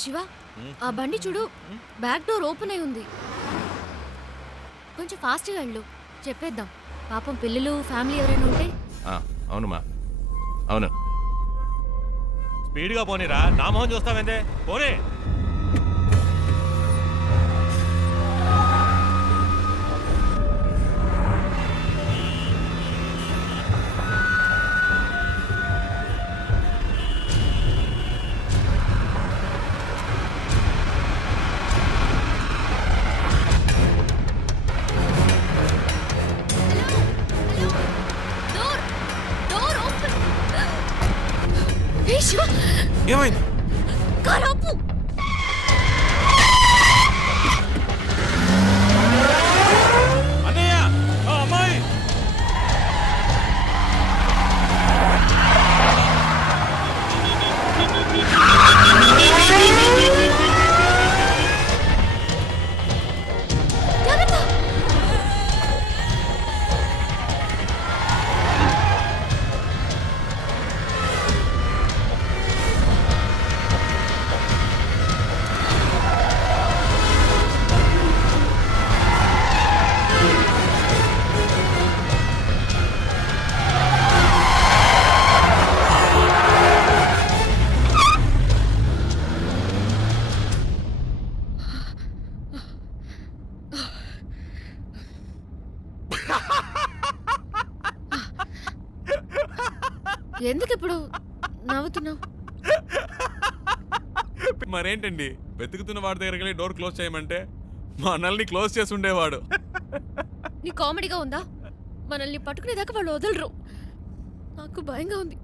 శివ, ఆ బండి చూడు, బ్యాక్ డోర్ ఓపెన్ అయి ఉంది. కొంచెం ఫాస్ట్గా వెళ్ళు, చెప్పేద్దాం. పాపం పిల్లలు ఫ్యామిలీ ఎవరైనా ఉంటే. అవునుమా, అవును. స్పీడ్గా పోనీరా, నా మొహం చూస్తావేందే, పోనీ. ఏమైంది? కారాపు అన్నయ్య, అమ్మాయి ఎందుకు ఇప్పుడు నవ్వుతున్నావు? మరేంటండి, వెతుకుతున్న వాడి దగ్గరికి వెళ్ళి డోర్ క్లోజ్ చేయమంటే మనల్ని క్లోజ్ చేసి ఉండేవాడు. నీ కామెడీగా ఉందా? మనల్ని పట్టుకునేదాకా వాళ్ళు వదలరు. నాకు భయంగా ఉంది.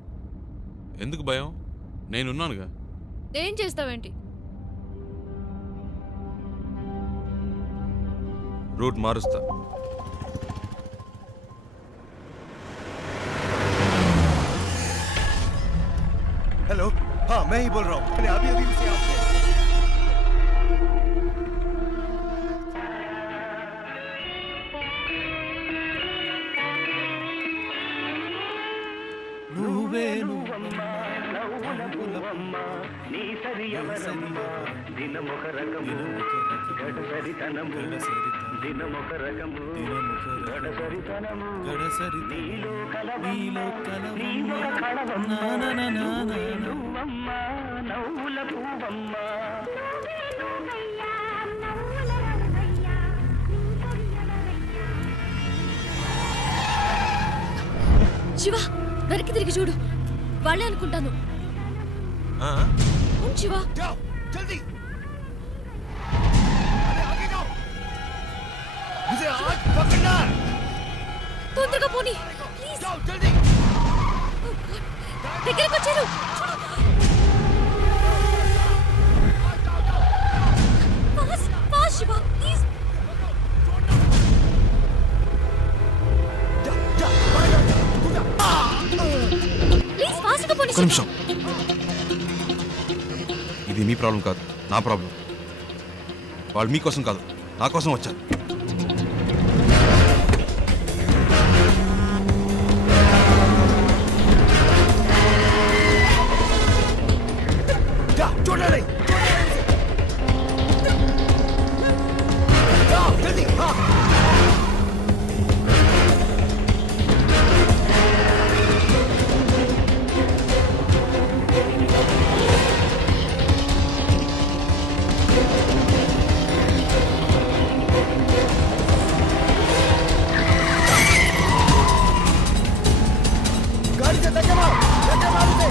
ఎందుకు భయం? నేనున్నానుగా. ఏం చేస్తావేంటి? రూట్ మారుస్తా. हेलो, हाँ मैं ही बोल रहा हूँ. मैंने अभी अभी से आपसे శివ, వెనక్కి తిరిగి చూడు. వాళ్ళే అనుకుంటాను. శివ, जाओ जल्दी. मुझे आज पकड़ना है. తొందరగా పోనీ ప్లీజ్. जाओ जल्दी. దగ్గరికి వచ్చారు. Fast fast Shiva please. Please ఫాస్ట్గా పోనీ. ఒక్క నిమిషం. ఇది మీ ప్రాబ్లం కాదు, నా ప్రాబ్లం. వాళ్ళు మీకోసం కాదు, నా కోసం వచ్చారు. చూడాలి. జల్దీ. गाड़ी से धक्का मार, धक्का मार उसे.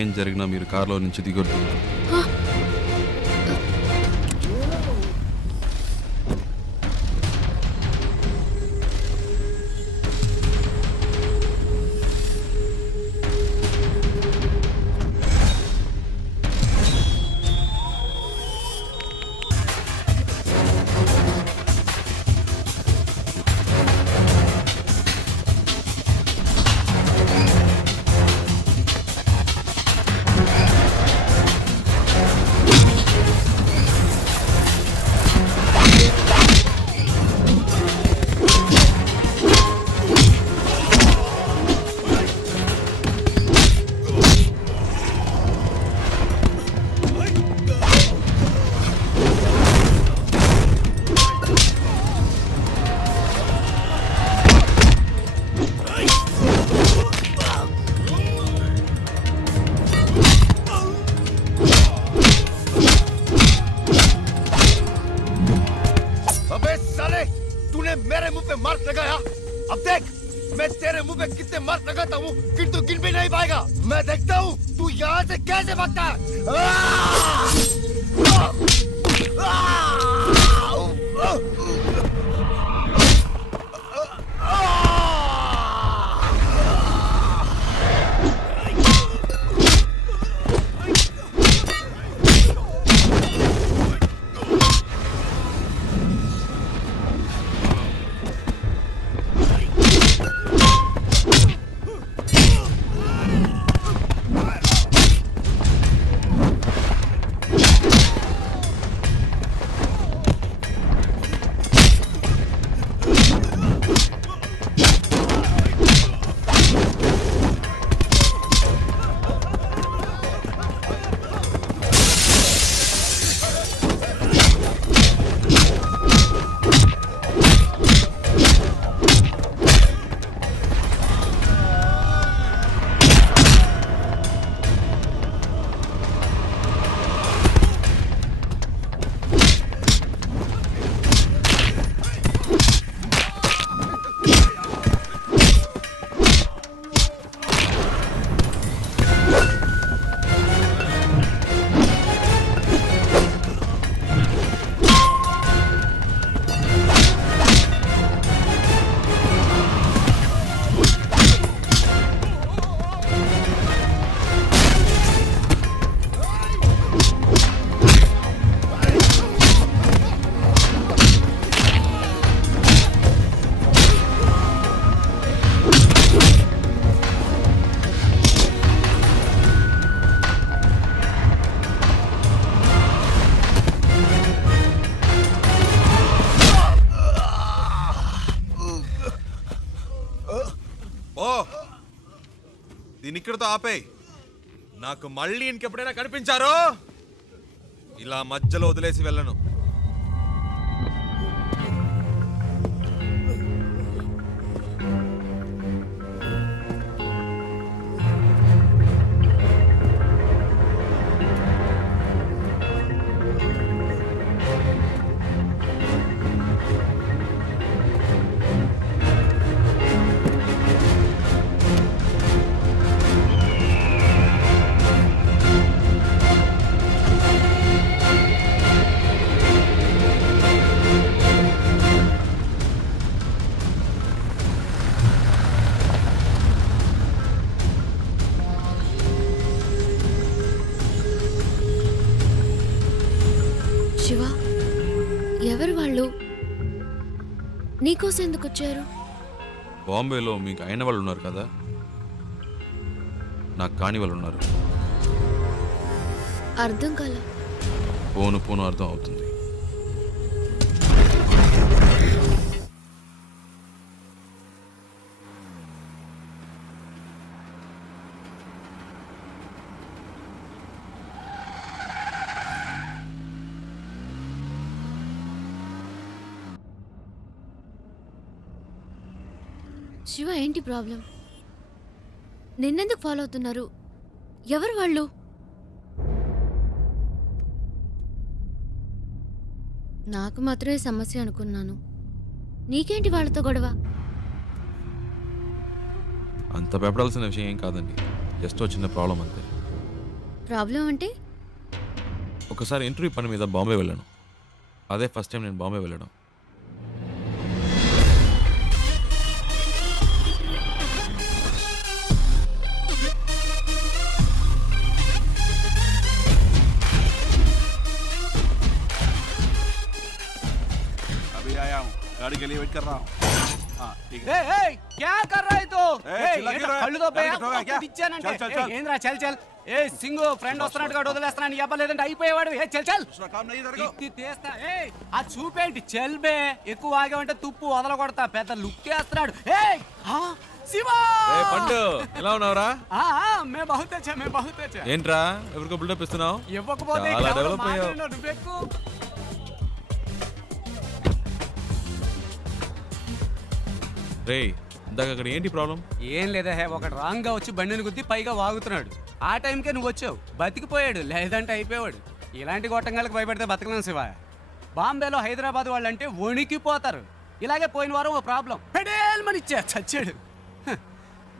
ఏం జరిగినా మీరు కారులో నుంచి దిగొద్దు. अबे साले, तूने मेरे मुंह पे मार्क लगाया। अब देख, मैं तेरे मुंह पे कितने मार्क लगाता हूँ, तू गिन भी नहीं पाएगा। मैं देखता हूँ तू यहाँ से कैसे भागता है। దీని ఇక్కడతో ఆపేయ్. నాకు మళ్ళీ ఇంకెప్పుడైనా కనిపించారో ఇలా మధ్యలో వదిలేసి వెళ్ళను. శివ, ఎవరు వాళ్ళు? నీకోసం ఎందుకు వచ్చారు? బాంబేలో మీకు అయిన వాళ్ళు ఉన్నారు కదా, నాకు కాని వాళ్ళు ఉన్నారు. అర్థం కాల. పోను పోను అర్థం అవుతుంది. శివ ఏంటి ప్రాబ్లం? నిన్నెందుకు ఫాలో అవుతున్నారు? ఎవరు వాళ్ళు? నాకు మాత్రమే సమస్య అనుకున్నాను. నీకేంటి వాళ్ళతో గొడవ? అంత భయపడాల్సిన విషయం ఏం కాదండి, జస్ట్ చిన్న ప్రాబ్లం అంతే. ప్రాబ్లం అంటే? ఒకసారి ఇంటర్వ్యూ పని మీద బాంబే వెళ్ళాను. అదే ఫస్ట్ టైం నేను బాంబే వెళ్ళడం. अभी आया हूँ, गाड़ी के लिए वेट कर रहा हूँ। हाँ ठीक है। क्या कर रहा है तो चिल्ला क्यों रहा है? కళ్ళు తో गाड़ी ठोका क्या? चल चल चल। ఏంద్రా చల్ చల్ ఏ సింగు ఫ్రెండ్ వస్తున్నట్టుగా వదిలేస్తున్నాను చెప్పలేదంటే అయిపోయేవాడు ఏ చల్ చల్ दूसरा काम नहीं तेरे को? ఇది తీస్తా ఏ ఆ చూపేంటి చల్ బే ఎక్కువ ఆగామంటే తుప్పు వదల కొడతా పెద్ద లుక్ వేస్తున్నాడు ఏ శివా పండు ఎలా ఉన్నావురా? మే బహుత్ అచ్చా మే బహుత్ అచ్చా ఏంట్రా ఎవరికో బిల్డప్ ఇస్తున్నావు? ఇవ్వకపోతే చాలా ఇక్కడ డెవలప్ అయ్యావు. మాట్లాడినావు, నువ్వెక్కు. రే ఇందాక అక్కడ ఏంటి ప్రాబ్లం? ఏం లేదా హే ఒకటి రాంగ్ గా వచ్చి బండిని గుద్ది పైగా వాగుతున్నాడు. ఆ టైంకే నువ్వు వచ్చావు, బతికిపోయాడు, లేదంటే అయిపోయాడు. ఇలాంటి గొట్టంగాలకు భయపడితే బతకలేం శివ. బాంబేలో హైదరాబాద్ వాళ్ళంటే వణికిపోతారు. ఇలాగే పోయిన వారం ఓ ప్రాబ్లం పెడేల్ మనిచ్చా చచ్చాడు. హ,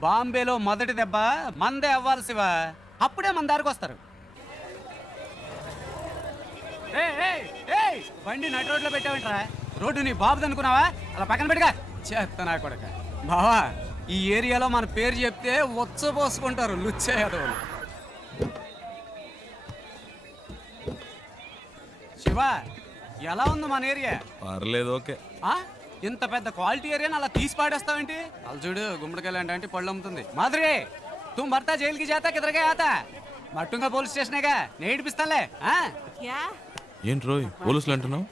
బాంబేలో మొదటి దెబ్బ మందే అవ్వాలి శివ, అప్పుడే మన దారికి వస్తారు. బండి నడి రోడ్లో పెట్టావేంట్రా? రోడ్డు నీ బాబుది అనుకున్నావా? అలా పక్కన పెట్టుగా చేస్తా నా కొడక. బావా ఈ ఏరియాలో మన పేరు చెప్తే పోసుకుంటారు లుచ్చేయదు. శివ ఎలా ఉంది మన ఏరియా? పర్లేదు, ఓకే. ఇంత పెద్ద క్వాలిటీ ఏరియాని అలా తీసి పాడేస్తావేంటి? అలా చూడు గుమ్మడికాయలు అంటే పళ్ళు అమ్ముతుంది. మాధురి తుమ్ భర్త జైలుకి చేతా కిదరగా ఆతా మట్టుంగా పోలీస్ స్టేషనేగా నేడిపిస్తాలే. ఏంటి రోయ్ పోలీసులు అంటున్నావు?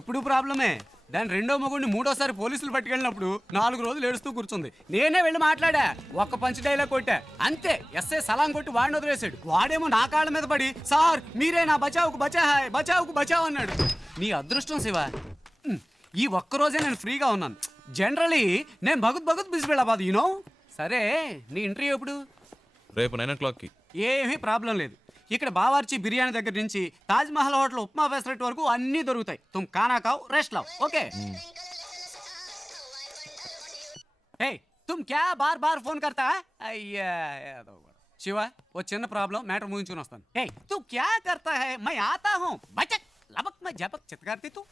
ఎప్పుడు ప్రాబ్లమే. దాని రెండో మగుడిని మూడోసారి పోలీసులు పట్టుకెళ్ళినప్పుడు 4 రోజులు ఏడుస్తూ కూర్చుంది. నేనే వెళ్ళి మాట్లాడా, ఒక్క పంచ్ డైలాగ్ కొట్టా అంతే. ఎస్ఐ సలాం కొట్టి వాడిని వదిలేశాడు. వాడేమో నా కాళ్ళ మీద పడి సార్ మీరే నా బచావుకు బచాహాయ్ బచావుకు బచావ్ అన్నాడు. నీ అదృష్టం శివ, ఈ ఒక్కరోజే నేను ఫ్రీగా ఉన్నాను. జనరలీ నేను భగత్ బిజీ వెళ్ళబాదు యూనో. సరే నీ ఇంటర్వ్యూ ఎప్పుడు? రేపు 9 o'clockకి. ఏమీ ప్రాబ్లం లేదు. ఇక్కడ బావార్చి బిర్యానీ దగ్గర నుంచి తాజ్ మహల్ హోటల్ ఉప్మా ఫెసిలిటీ వరకు అన్నీ దొరుకుతాయి. తుమ్ ఖానా ఖాओ రెస్ట్ లాओ ఓకే. ఏ తుమ్ క్యా బార్ బార్ ఫోన్ కర్తా? అయ్యా శివ ఓ చిన్న ప్రాబ్లం, మ్యాటర్ ముగించుకుని వస్తాను. ఏ తు క్యా కర్తా హై? మై ఆతా హూ బచక్ లబక్ మే జబక్ చిత్కార్తి తు.